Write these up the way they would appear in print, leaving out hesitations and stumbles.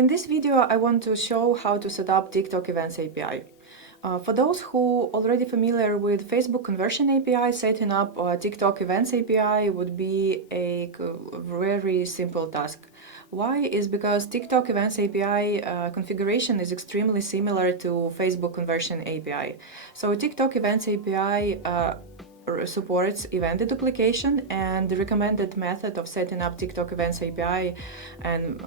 In this video, I want to show how to set up TikTok Events API. For those who already familiar with Facebook Conversion API, setting up TikTok Events API would be a very simple task. Why? Is because TikTok Events API configuration is extremely similar to Facebook Conversion API. So TikTok Events API supports event deduplication, and the recommended method of setting up TikTok Events API and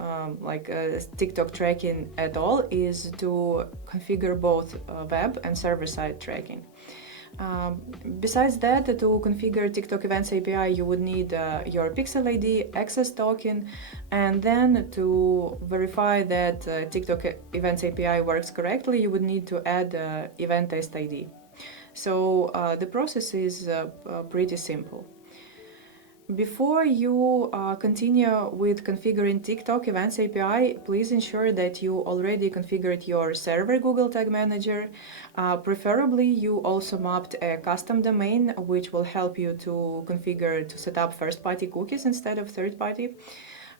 TikTok tracking at all is to configure both web and server-side tracking. Besides that, to configure TikTok Events API, you would need your Pixel ID, access token, and then to verify that TikTok Events API works correctly, you would need to add event test ID. So the process is pretty simple. Before you continue with configuring TikTok Events API, please ensure that you already configured your server Google Tag Manager. Preferably, you also mapped a custom domain, which will help you to set up first-party cookies instead of third-party.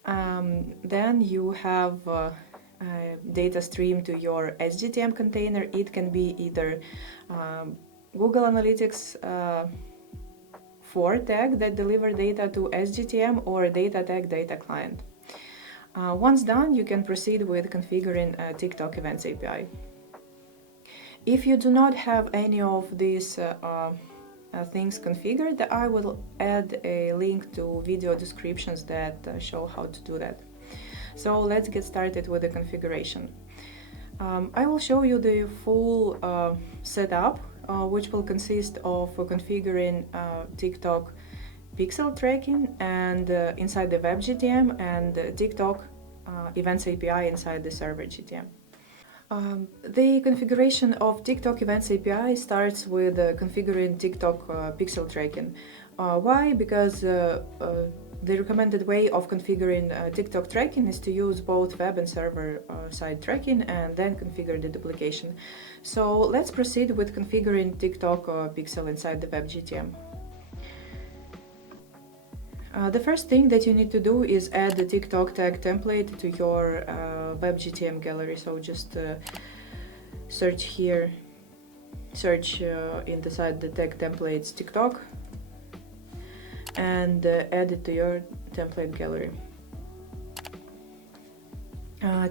Then you have data stream to your SGTM container. It can be either Google Analytics 4 tag that deliver data to SGTM or data tag data client. Once done, you can proceed with configuring TikTok Events API. If you do not have any of these things configured, I will add a link to video descriptions that show how to do that. So let's get started with the configuration. I will show you the full setup, which will consist of configuring TikTok pixel tracking and inside the web GTM, and TikTok Events API inside the server GTM. The configuration of TikTok Events API starts with configuring TikTok pixel tracking. Why? Because the recommended way of configuring TikTok tracking is to use both web and server side tracking and then configure the duplication. So let's proceed with configuring TikTok pixel inside the web GTM. The first thing that you need to do is add the TikTok tag template to your web GTM gallery. So just search here, inside the tag templates TikTok, and add it to your template gallery.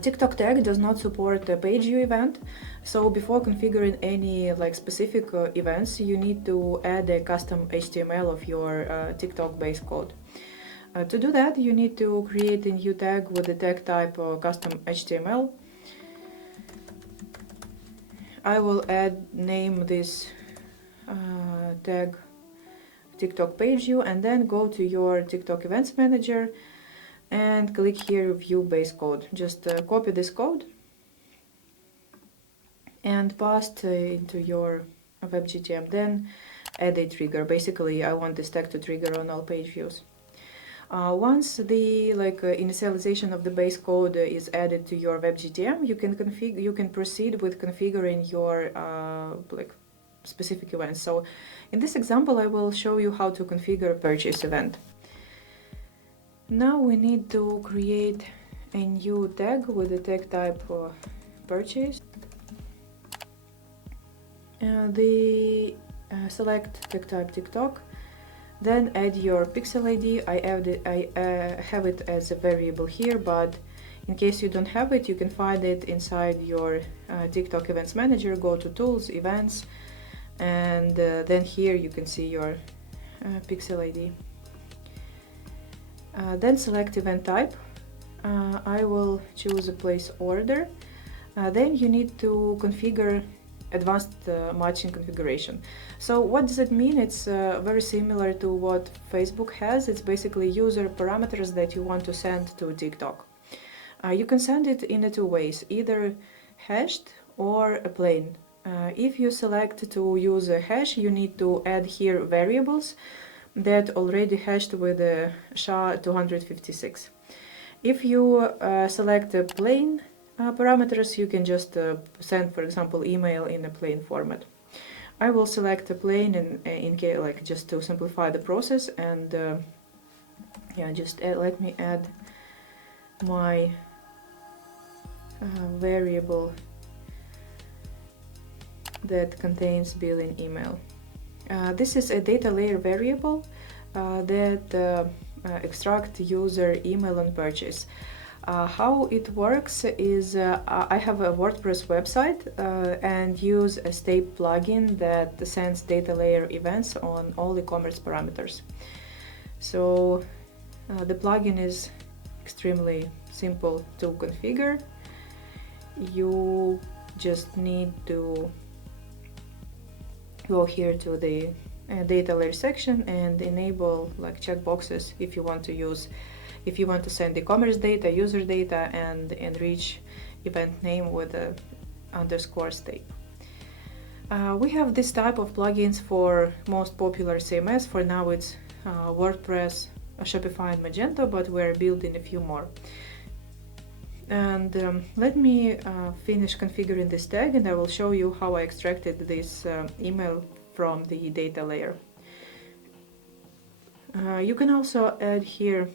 TikTok tag does not support a page view event, so before configuring any specific events, you need to add a custom HTML of your TikTok base code. To do that, you need to create a new tag with the tag type custom HTML. I will name this tag TikTok page view, and then go to your TikTok Events Manager and click here View Base Code. Just copy this code and paste into your web GTM. Then add a trigger. Basically, I want this tag to trigger on all page views. Once the initialization of the base code is added to your web GTM, you can proceed with configuring your specific events. So in this example, I will show you how to configure a purchase event. Now we need to create a new tag with the tag type purchase. Select tag type TikTok, then add your Pixel ID. I have it as a variable here, but in case you don't have it, you can find it inside your TikTok Events Manager. Go to Tools, Events, and then here you can see your Pixel ID. Then select event type. I will choose a place order. Then you need to configure advanced matching configuration. So what does it mean? It's very similar to what Facebook has. It's basically user parameters that you want to send to TikTok. You can send it in two ways, either hashed or a plain. If you select to use a hash, you need to add here variables that already hashed with a SHA-256. If you select a plain parameters, you can just send, for example, email in a plain format. I will select a plain in case, just to simplify the process, and let me add my variable that contains billing email. This is a data layer variable that extract user email on purchase. How it works is I have a WordPress website and use a Stape plugin that sends data layer events on all e-commerce parameters. So the plugin is extremely simple to configure. You just need to go here to the data layer section and enable like checkboxes if you want to send e-commerce data, user data, and enrich event name with a underscore Stape. We have this type of plugins for most popular CMS. For now it's WordPress, Shopify, and Magento, but we're building a few more. And let me finish configuring this tag, and I will show you how I extracted this email from the data layer. You can also add here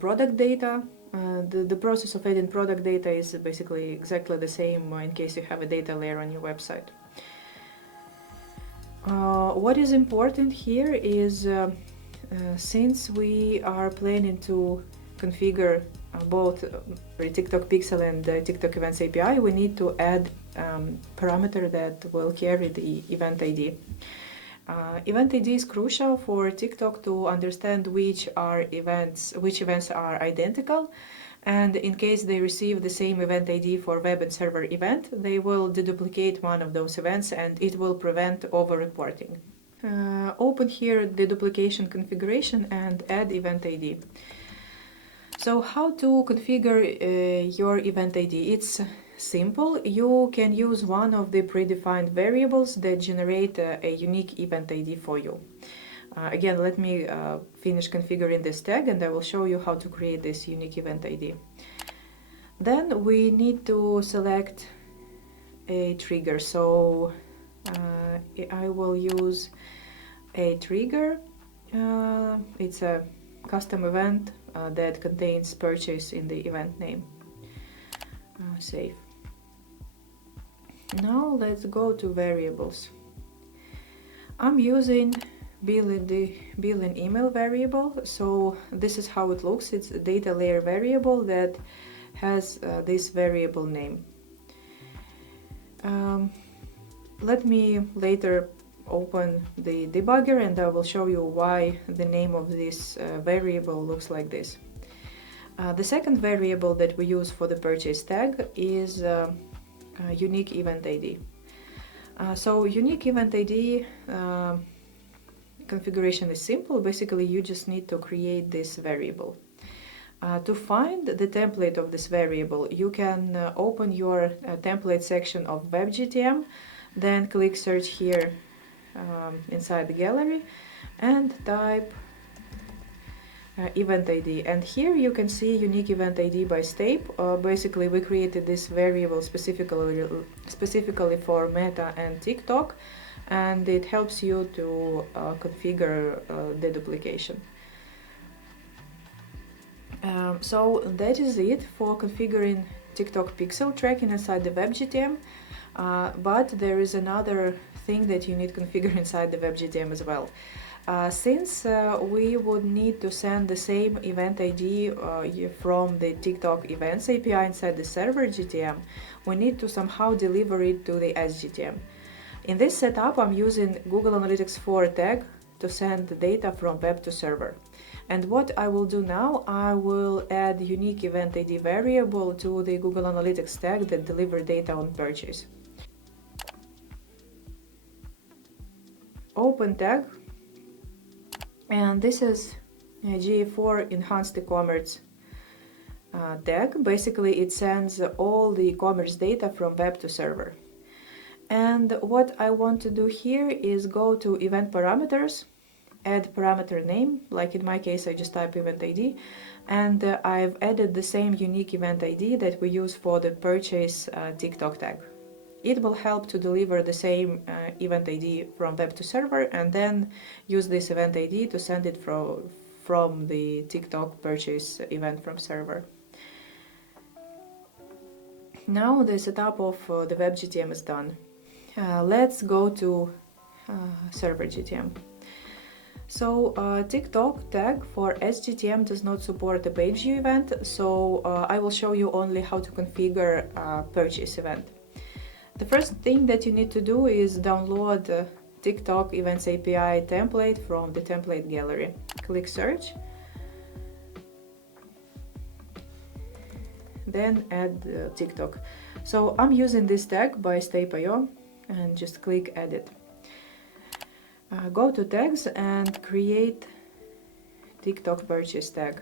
product data. The process of adding product data is basically exactly the same in case you have a data layer on your website. What is important here is since we are planning to configure both TikTok Pixel and TikTok Events API, we need to add parameter that will carry the event ID. Event ID is crucial for TikTok to understand which events are identical, and in case they receive the same event ID for web and server event, they will deduplicate one of those events and it will prevent over-reporting. Open here the duplication configuration and add event ID. So how to configure your event ID? It's simple. You can use one of the predefined variables that generate a unique event ID for you. Again, let me finish configuring this tag and I will show you how to create this unique event ID. Then we need to select a trigger. So I will use a trigger. It's a custom event that contains purchase in the event name. Save. Now let's go to variables. I'm using billing email variable, so this is how it looks. It's a data layer variable that has this variable name. Let me later open the debugger and I will show you why the name of this variable looks like this. The second variable that we use for the purchase tag is unique event ID. So unique event ID configuration is simple. Basically, you just need to create this variable. To find the template of this variable, you can open your template section of WebGTM, then click search here inside the gallery and type event ID, and here you can see unique event ID by Stape. Basically, we created this variable specifically for Meta and TikTok, and it helps you to configure the duplication. So that is it for configuring TikTok pixel tracking inside the WebGTM, but there is another thing that you need to configure inside the WebGTM as well. Since we would need to send the same event ID from the TikTok Events API inside the server GTM, we need to somehow deliver it to the SGTM. In this setup, I'm using Google Analytics 4 tag to send the data from web to server. And what I will do now, I will add unique event ID variable to the Google Analytics tag that deliver data on purchase. Open tag, and this is a GA4 enhanced e-commerce tag. Basically, it sends all the e-commerce data from web to server. And what I want to do here is go to event parameters, add parameter name, like in my case I just type event ID, and I've added the same unique event ID that we use for the purchase TikTok tag. It will help to deliver the same event ID from web to server, and then use this event ID to send it from the TikTok purchase event from server. Now the setup of the web GTM is done. Let's go to server GTM. So TikTok tag for SGTM does not support a page view event, so I will show you only how to configure a purchase event. The first thing that you need to do is download the TikTok Events API template from the template gallery. Click search, then add TikTok. So I'm using this tag by Stape.io and just click edit. Go to tags and create TikTok purchase tag.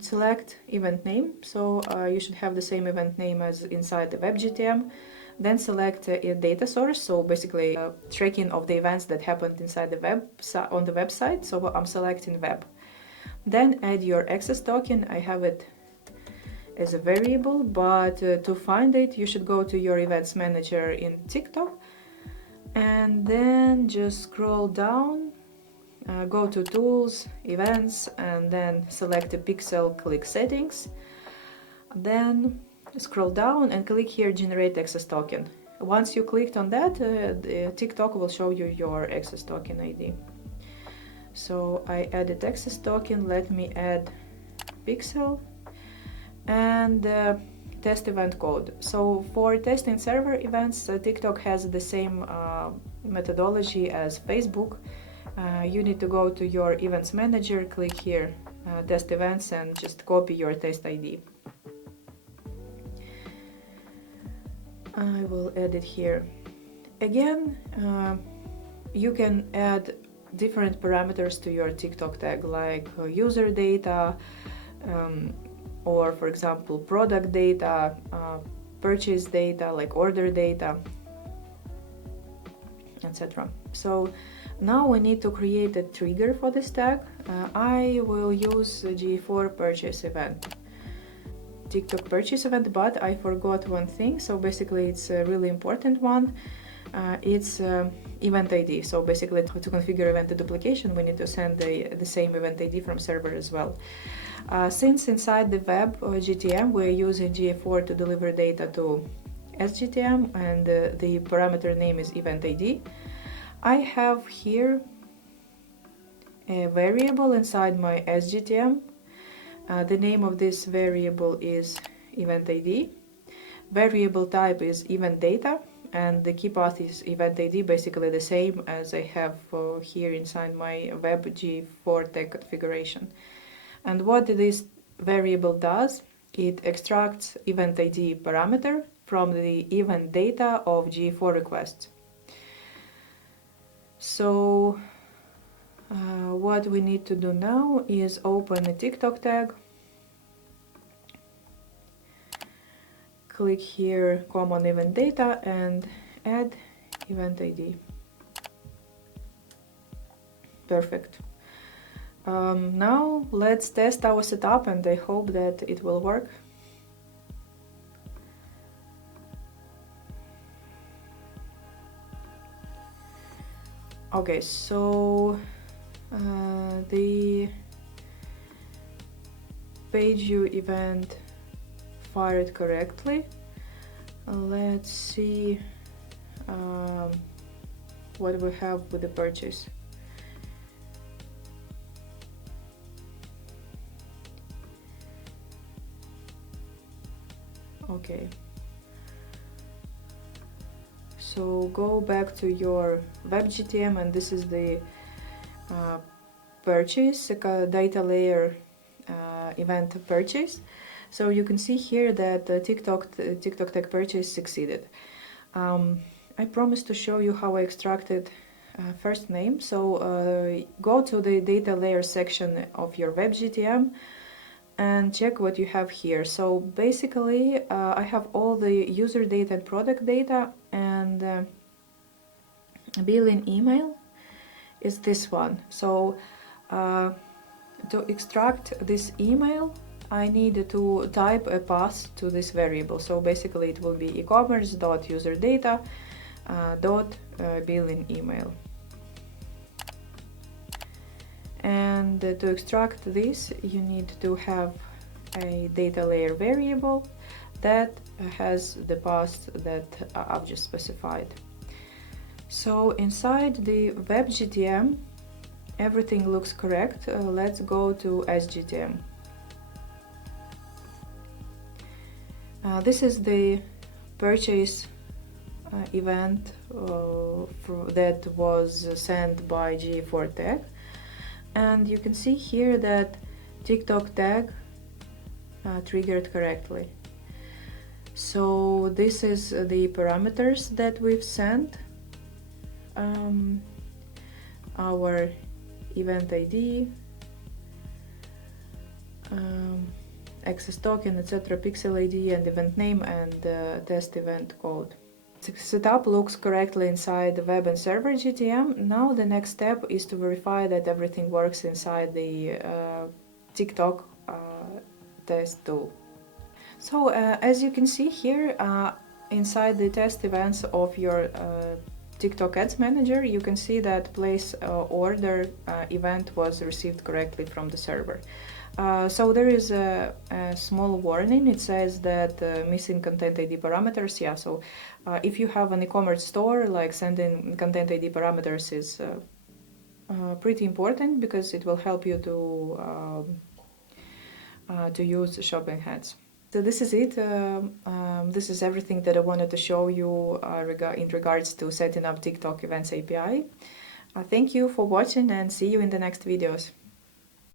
Select event name, so you should have the same event name as inside the web GTM. Then select a data source, so basically tracking of the events that happened inside the web on the website. So I'm selecting web. Then add your access token. I have it as a variable, but to find it you should go to your events manager in TikTok and then just scroll down, go to tools, events, and then select a pixel, click settings, then scroll down and click here generate access token. Once you clicked on that, the TikTok will show you your access token ID. So I added access token, let me add pixel and test event code. So for testing server events, TikTok has the same methodology as Facebook. You need to go to your events manager, click here test events, and just copy your test ID. I will add it here. Again, you can add different parameters to your TikTok tag, like user data, or for example product data, purchase data like order data, etc. So now we need to create a trigger for this tag. I will use G4 purchase event, TikTok purchase event, but I forgot one thing. So basically it's a really important one. It's event ID. So basically to configure event duplication, we need to send the same event ID from server as well. Since inside the web GTM we're using GA4 to deliver data to SGTM and the parameter name is event ID, I have here a variable inside my SGTM. The name of this variable is event ID. Variable type is event data, and the key path is event ID, basically the same as I have here inside my web G4 tag configuration. And what this variable does, it extracts event ID parameter from the event data of G4 requests. So what we need to do now is open a TikTok tag, click here common event data and add event ID. Perfect. Now let's test our setup and I hope that it will work. Okay, so the page view event fired correctly. Let's see what we have with the purchase. Okay, so go back to your web GTM and this is the purchase data layer event purchase. So you can see here that TikTok tag purchase succeeded. I promised to show you how I extracted first name. So go to the data layer section of your web GTM and check what you have here. So basically I have all the user data and product data, and billing email is this one. So to extract this email I need to type a path to this variable. So basically it will be e-commerce.userdata billing email. And to extract this, you need to have a data layer variable that has the path that I've just specified. So inside the WebGTM, everything looks correct. Let's go to SGTM. This is the purchase event that was sent by GA4 tag, and you can see here that TikTok tag triggered correctly. So this is the parameters that we've sent, our event ID, access token, etc., pixel ID, and event name, and test event code. Setup looks correctly inside the web and server GTM. Now the next step is to verify that everything works inside the TikTok test tool. So as you can see here, inside the test events of your TikTok Ads Manager, you can see that place order event was received correctly from the server. So there is a small warning. It says that missing content ID parameters. Yeah, so if you have an e-commerce store, like sending content ID parameters is pretty important, because it will help you to use shopping ads. So this is it. This is everything that I wanted to show you in regards to setting up TikTok Events API. Thank you for watching, and see you in the next videos.